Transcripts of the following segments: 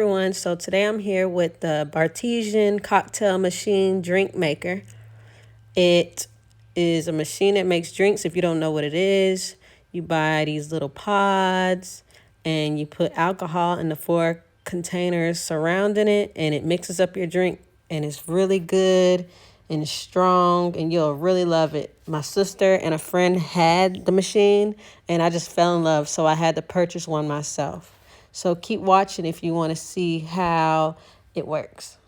everyone, so today I'm here with the Bartesian Cocktail Machine drink maker. It is a machine that makes drinks. If you don't know what it is, you buy these little pods and you put alcohol in the 4 containers surrounding it, and it mixes up your drink, and it's really good and strong, and you'll really love it. My sister and a friend had the machine and I just fell in love, so I had to purchase one myself. So keep watching if you want to see how it works.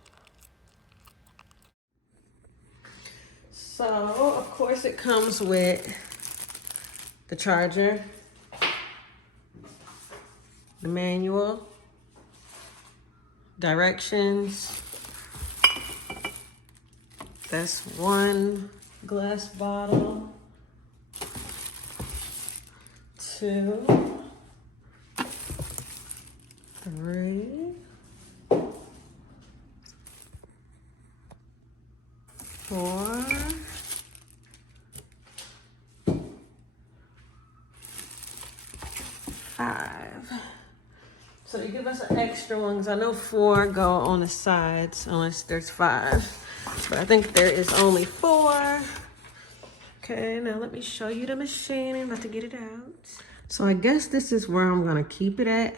So, of course, it comes with the charger, the manual, directions. That's 1 glass bottle, 2, 3, 4, 5. So they give us an extra one because I know 4 go on the sides unless there's 5. But I think there is only 4. Okay, now let me show you the machine. I'm about to get it out. So I guess this is where I'm gonna keep it at.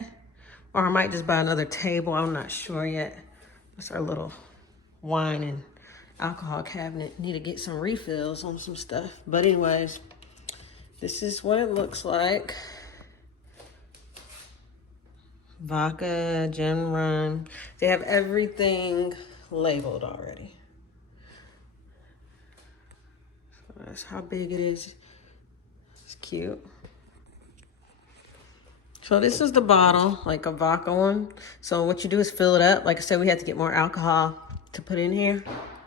Or I might just buy another table, I'm not sure yet. That's our little wine and alcohol cabinet. Need to get some refills on some stuff. But anyways, this is what it looks like. Vodka, gin rum. They have everything labeled already. So that's how big it is. It's cute. So this is the bottle, like a vodka one. So what you do is fill it up. Like I said, we had to get more alcohol to put in here,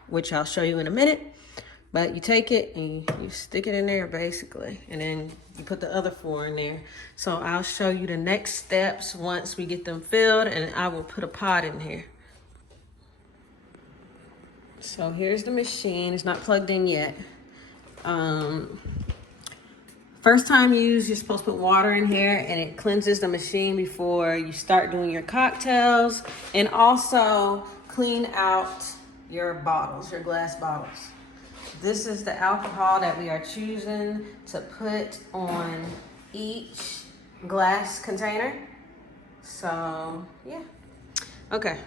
which I'll show you in a minute. But you take it and you stick it in there basically, and then you put the other 4 in there. So I'll show you the next steps once we get them filled, and I will put a pot in here. So here's the machine. It's not plugged in yet. First time used, you're supposed to put water in here, and it cleanses the machine before you start doing your cocktails, and also clean out your bottles, your glass bottles. This is the alcohol that we are choosing to put on each glass container. So, yeah. Okay.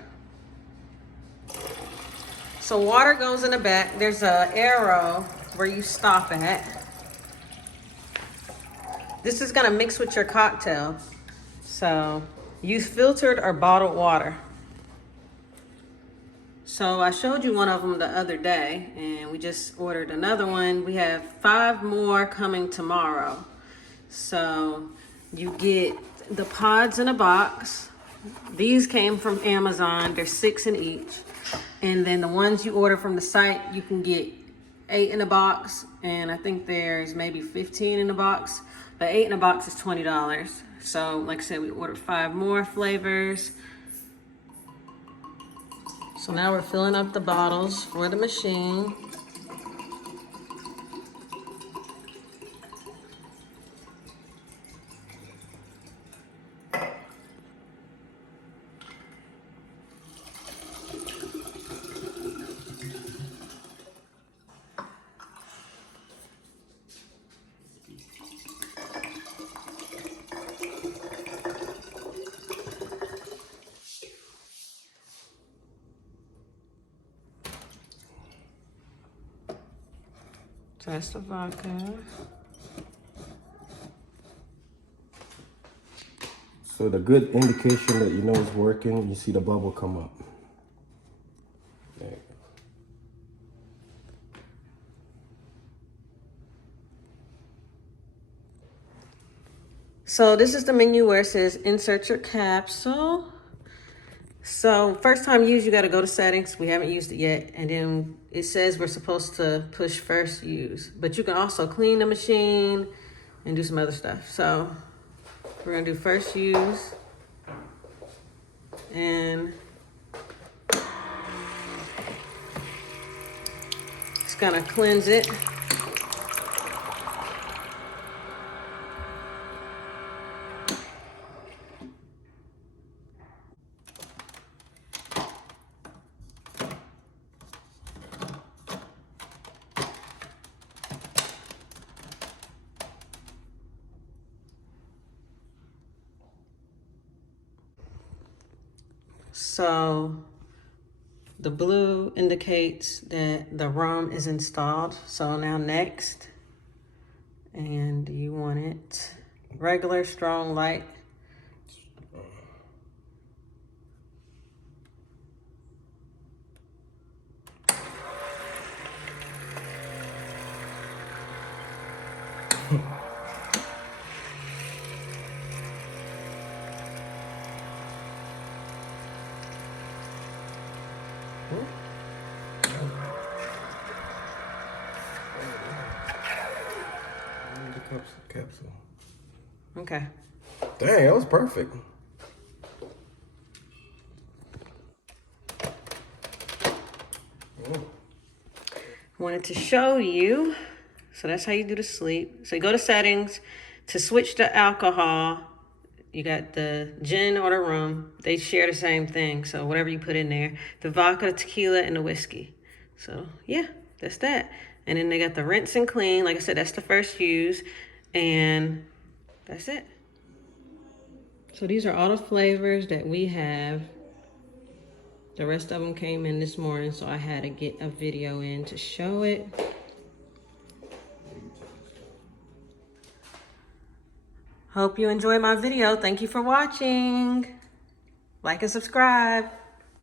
So water goes in the back. There's an arrow where you stop at. This is gonna mix with your cocktail. So use filtered or bottled water. So I showed you one of them the other day, and we just ordered another one. We have 5 more coming tomorrow. So you get the pods in a box. These came from Amazon. There's 6 in each. And then the ones you order from the site, you can get 8 in a box. And I think there's maybe 15 in a box. But 8 in a box is $20. So like I said, we ordered 5 more flavors. So now we're filling up the bottles for the machine. So that's the vodka. So the good indication that you know it's working, you see the bubble come up. There you go. So this is the menu where it says insert your capsule. So first time use, you got to go to settings. We haven't used it yet. And then it says we're supposed to push first use, but you can also clean the machine and do some other stuff. So we're going to do first use, and it's going to cleanse it. So the blue indicates that the rum is installed. So now next, and you want it regular, strong, light. Capsule. Okay. Dang, that was perfect. Wanted to show you. So that's how you do the sleep. So you go to settings to switch to alcohol. You got the gin or the rum. They share the same thing. So whatever you put in there, the vodka, the tequila, and the whiskey. So yeah, that's that. And then they got the rinse and clean. Like I said, that's the first use. And that's it. So these are all the flavors that we have. The rest of them came in this morning, so I had to get a video in to show it. Hope you enjoyed my video. Thank you for watching. Like and subscribe.